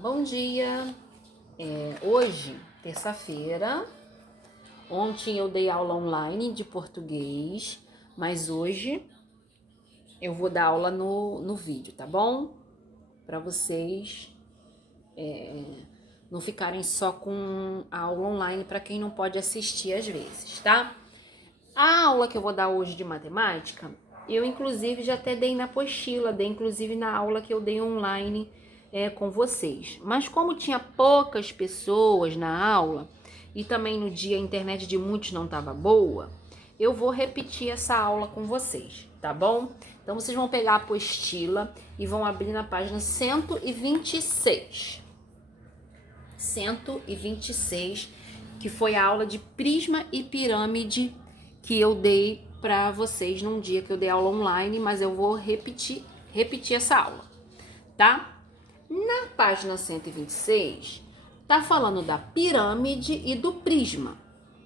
Bom dia! Hoje, terça-feira, ontem eu dei aula online de português, mas hoje eu vou dar aula no vídeo, tá bom? Para vocês não ficarem só com a aula online para quem não pode assistir às vezes, tá? A aula que eu vou dar hoje de matemática, eu inclusive já até dei na apostila, dei inclusive na aula que eu dei online com vocês. Mas como tinha poucas pessoas na aula e também no dia a internet de muitos não estava boa, eu vou repetir essa aula com vocês, tá bom? Então vocês vão pegar a apostila e vão abrir na página 126. 126, que foi a aula de prisma e pirâmide que eu dei para vocês num dia que eu dei aula online, mas eu vou repetir essa aula, tá? Na página 126, tá falando da pirâmide e do prisma.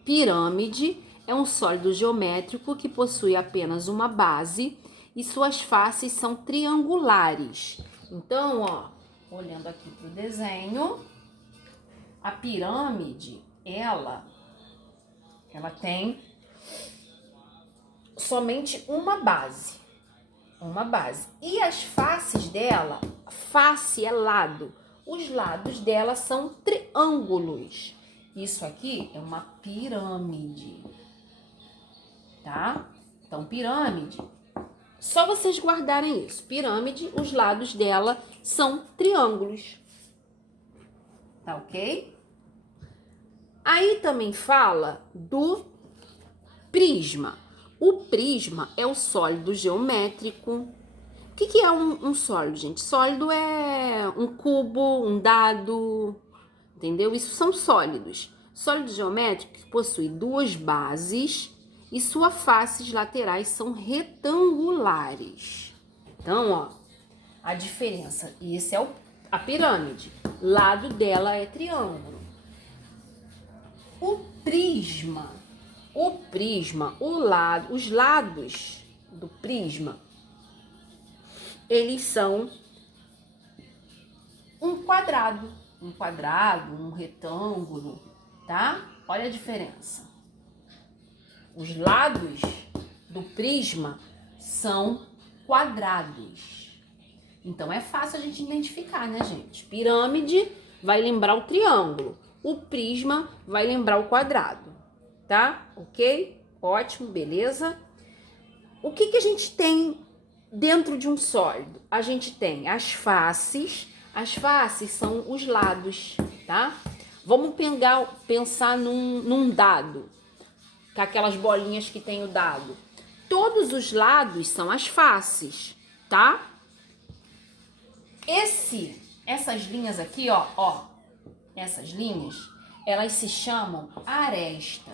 Pirâmide é um sólido geométrico que possui apenas uma base e suas faces são triangulares. Então, ó, olhando aqui pro desenho, a pirâmide, ela tem somente uma base. E as faces dela, face é lado. Os lados dela são triângulos. Isso aqui é uma pirâmide, tá? Então, pirâmide, só vocês guardarem isso. Pirâmide, os lados dela são triângulos. Tá ok? Aí também fala do prisma. O prisma é o sólido geométrico. O que é um sólido, gente? Sólido é um cubo, um dado, entendeu? Isso são sólidos. Sólido geométrico que possui duas bases e suas faces laterais são retangulares. Então, ó, a diferença. E esse é a pirâmide. Lado dela é triângulo. O prisma, os lados do prisma, eles são um quadrado, um retângulo, tá? Olha a diferença. Os lados do prisma são quadrados. Então é fácil a gente identificar, né, gente? Pirâmide vai lembrar o triângulo. O prisma vai lembrar o quadrado, tá? Ok? Ótimo, beleza? O que a gente tem dentro de um sólido? A gente tem as faces são os lados, tá? Vamos pensar num dado, com aquelas bolinhas que tem o dado. Todos os lados são as faces, tá? Essas linhas aqui, ó, essas linhas, elas se chamam aresta.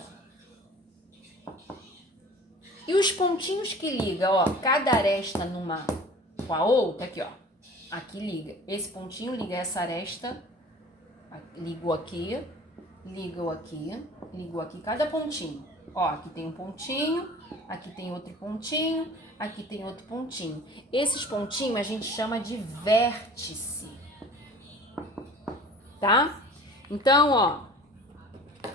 E os pontinhos que ligam, ó, cada aresta numa com a outra, aqui, ó, aqui liga. Esse pontinho liga essa aresta, ligou aqui, cada pontinho. Ó, aqui tem um pontinho, aqui tem outro pontinho, aqui tem outro pontinho. Esses pontinhos a gente chama de vértice, tá? Então, ó,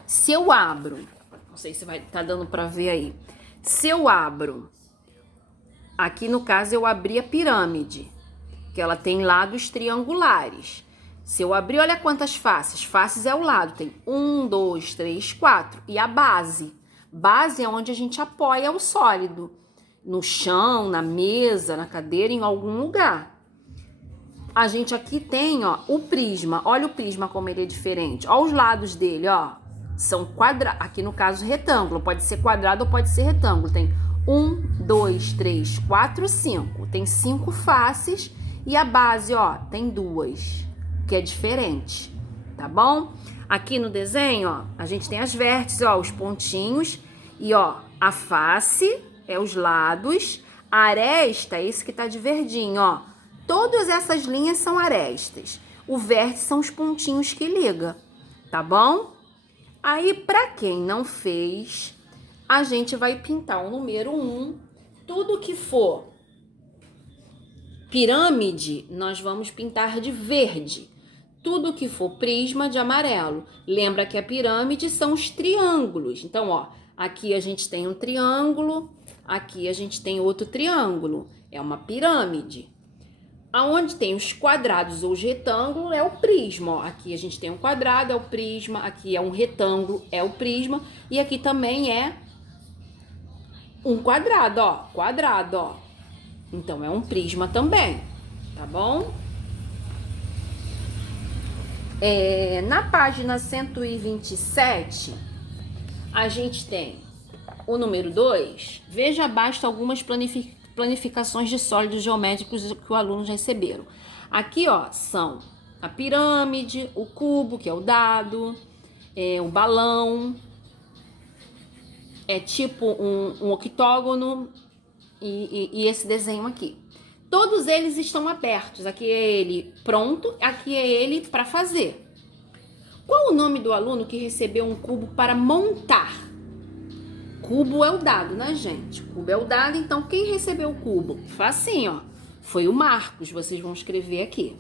se eu abro, não sei se tá dando pra ver aí. Se eu abro, aqui no caso eu abri a pirâmide, que ela tem lados triangulares. Se eu abrir, olha quantas faces. Faces é o lado, tem 1, 2, 3, 4. E a base. Base é onde a gente apoia o sólido. No chão, na mesa, na cadeira, em algum lugar. A gente aqui tem, ó, o prisma. Olha o prisma como ele é diferente. Olha os lados dele, ó. São quadrados. Aqui no caso, retângulo. Pode ser quadrado ou pode ser retângulo. Tem 1, 2, 3, 4, 5. Tem 5 faces. E a base, ó, tem 2. Que é diferente. Tá bom? Aqui no desenho, ó, a gente tem as vértices, ó, os pontinhos. E, ó, a face é os lados. A aresta é esse que tá de verdinho, ó. Todas essas linhas são arestas. O vértice são os pontinhos que liga, tá bom? Aí, para quem não fez, a gente vai pintar o número 1. Tudo que for pirâmide, nós vamos pintar de verde. Tudo que for prisma de amarelo. Lembra que a pirâmide são os triângulos. Então, ó, aqui a gente tem um triângulo, aqui a gente tem outro triângulo. É uma pirâmide. Aonde tem os quadrados ou os retângulos é o prisma. Ó. Aqui a gente tem um quadrado, é o prisma. Aqui é um retângulo, é o prisma. E aqui também é um quadrado, ó. Quadrado, ó. Então é um prisma também, tá bom? Na página 127, a gente tem o número 2. Veja abaixo algumas planificações de sólidos geométricos que o aluno já receberam. Aqui, ó, são a pirâmide, o cubo, que é o dado, o balão, é tipo um octógono e esse desenho aqui. Todos eles estão abertos. Aqui é ele pronto, aqui é ele para fazer. Qual o nome do aluno que recebeu um cubo para montar? Cubo é o dado, né, gente? Cubo é o dado, então quem recebeu o cubo? Facinho, ó. Foi o Marcos, vocês vão escrever aqui.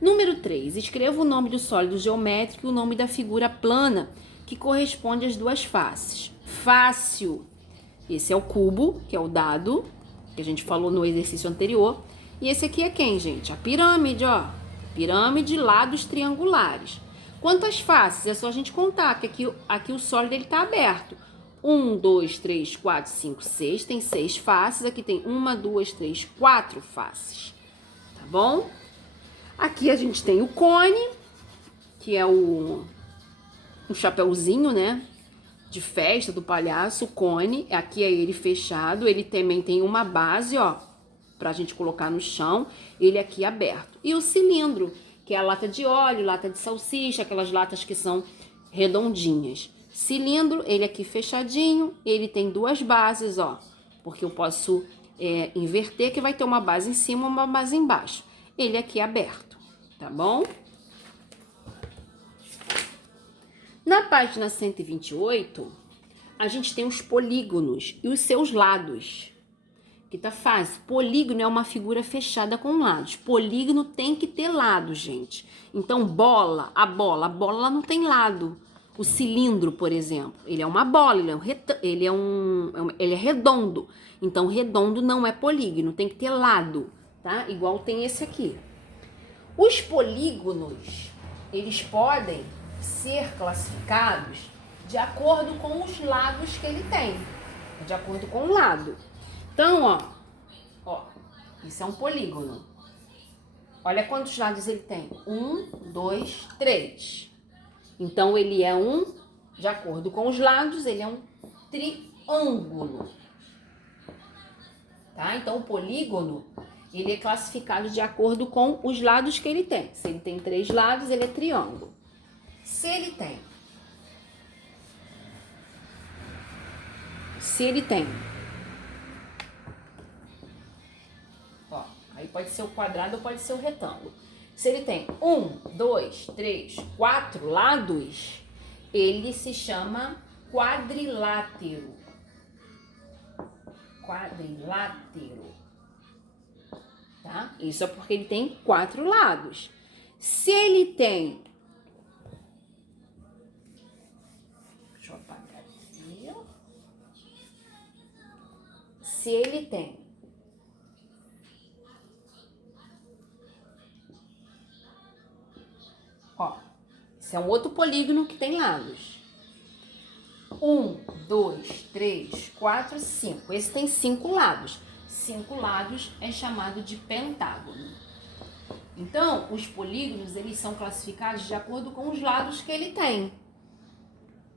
Número 3. Escreva o nome do sólido geométrico e o nome da figura plana que corresponde às duas faces. Fácil. Esse é o cubo, que é o dado, que a gente falou no exercício anterior. E esse aqui é quem, gente? A pirâmide, ó. Pirâmide, lados triangulares. Quantas faces? É só a gente contar, que aqui o sólido ele tá aberto. 1, 2, 3, 4, 5, 6. Tem 6 faces. Aqui tem 1, 2, 3, 4 faces. Tá bom? Aqui a gente tem o cone, que é o chapeuzinho, né? De festa do palhaço, o cone. Aqui é ele fechado. Ele também tem uma base, ó, pra gente colocar no chão. Ele aqui aberto. E o cilindro, que é a lata de óleo, lata de salsicha, aquelas latas que são redondinhas. Cilindro, ele aqui fechadinho. Ele tem duas bases, ó, porque eu posso inverter, que vai ter uma base em cima e uma base embaixo. Ele aqui aberto, tá bom? Na página 128, a gente tem os polígonos e os seus lados, que tá fácil. Polígono é uma figura fechada com lados. Polígono tem que ter lado, gente. Então, a bola não tem lado. O cilindro, por exemplo, ele é uma bola, ele é redondo. Então, redondo não é polígono, tem que ter lado, tá? Igual tem esse aqui. Os polígonos, eles podem ser classificados de acordo com os lados que ele tem, de acordo com o lado. Então, ó, isso é um polígono. Olha quantos lados ele tem. 1, 2, 3. Então, ele é de acordo com os lados, ele é um triângulo. Tá? Então, o polígono, ele é classificado de acordo com os lados que ele tem. Se ele tem 3 lados, ele é triângulo. Se ele tem, ó, aí pode ser o quadrado ou pode ser o retângulo. Se ele tem 1, 2, 3, 4 lados, ele se chama quadrilátero. Quadrilátero. Tá? Isso é porque ele tem 4 lados. Se ele tem... Deixa eu apagar aqui. Se ele tem... Ó, esse é um outro polígono que tem lados. 1, 2, 3, 4, 5. Esse tem 5 lados. 5 lados é chamado de pentágono. Então, os polígonos, eles são classificados de acordo com os lados que ele tem.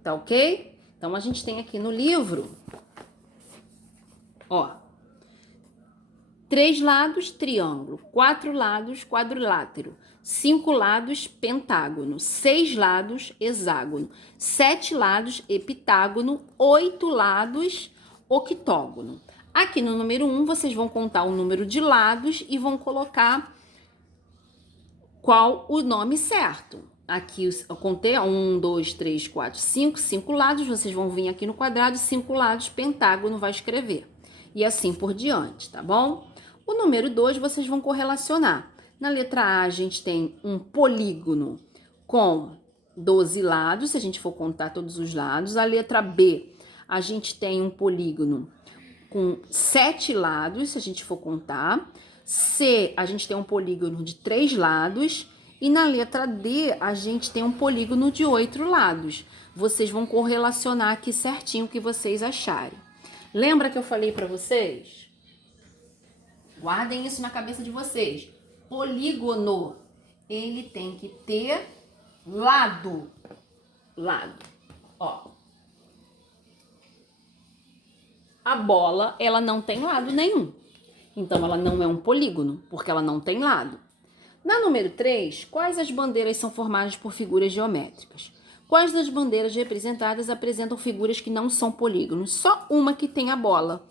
Tá ok? Então, a gente tem aqui no livro, ó, 3 lados, triângulo. 4 lados, quadrilátero. 5 lados, pentágono. 6 lados, hexágono. 7 lados, heptágono. 8 lados, octógono. Aqui no número 1, vocês vão contar o número de lados e vão colocar qual o nome certo. Aqui eu contei 1, 2, 3, 4, 5. 5 lados, vocês vão vir aqui no quadrado, 5 lados, pentágono, vai escrever. E assim por diante, tá bom? O número 2, vocês vão correlacionar. Na letra A, a gente tem um polígono com 12 lados, se a gente for contar todos os lados. A letra B, a gente tem um polígono com 7 lados, se a gente for contar. C, a gente tem um polígono de 3 lados. E na letra D, a gente tem um polígono de 8 lados. Vocês vão correlacionar aqui certinho o que vocês acharem. Lembra que eu falei para vocês? Guardem isso na cabeça de vocês. Polígono, ele tem que ter lado. Ó. A bola, ela não tem lado nenhum. Então, ela não é um polígono, porque ela não tem lado. Na número 3, quais as bandeiras são formadas por figuras geométricas? Quais das bandeiras representadas apresentam figuras que não são polígonos? Só uma que tem a bola,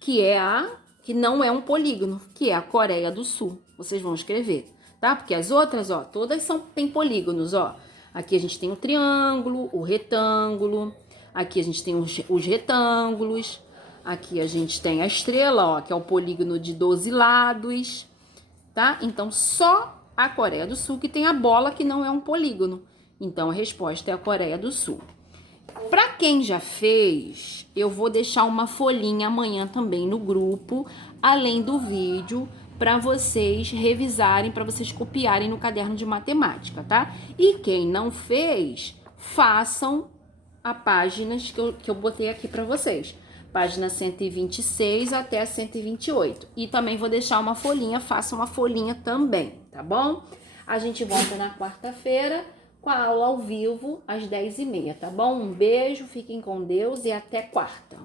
que não é um polígono, que é a Coreia do Sul. Vocês vão escrever, tá? Porque as outras, ó, todas têm polígonos, ó. Aqui a gente tem o triângulo, o retângulo, aqui a gente tem os retângulos, aqui a gente tem a estrela, ó, que é o polígono de 12 lados, tá? Então, só a Coreia do Sul que tem a bola que não é um polígono. Então, a resposta é a Coreia do Sul. Para quem já fez, eu vou deixar uma folhinha amanhã também no grupo, além do vídeo, para vocês revisarem, para vocês copiarem no caderno de matemática, tá? E quem não fez, façam as páginas que eu botei aqui para vocês. Página 126 até a 128. E também vou deixar uma folhinha, faça uma folhinha também, tá bom? A gente volta na quarta-feira com a aula ao vivo às 10h30, tá bom? Um beijo, fiquem com Deus e até quarta.